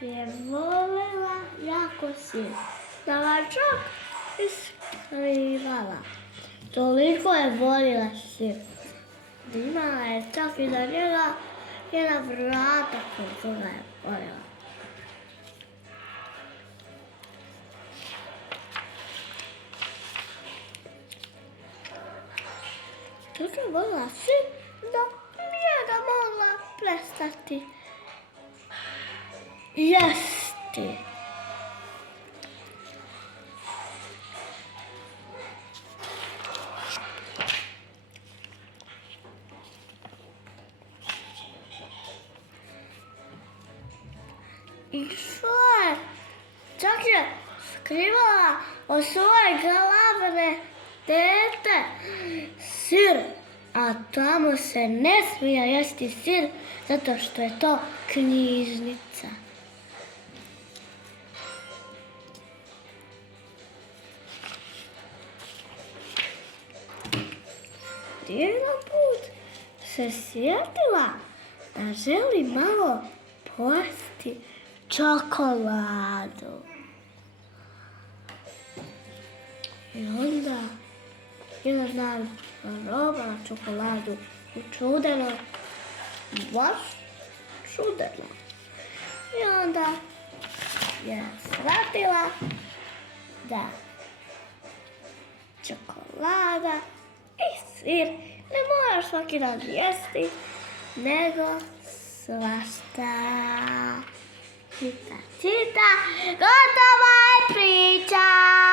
je voljela jako sir. Da ga čak iskrivala. Toliko je voljela sir. Imala je čak i za njega jedna vrata koliko ga je voljela. Toliko je voljela sir da nije ga mogla prestati jesti. I šla, čak je skrivala od svoje glavne tete sir, a tamo se ne smije jesti sir zato što je to knjižnica. Jedan put se sjetila da želi malo pojesti čokoladu. I onda jedan dan probala čokoladu i čudeno, baš čudeno. I onda je shvatila da čokolada i sir ne moraš svaki dan jesti, nego svašta. Čita, gotova je priča.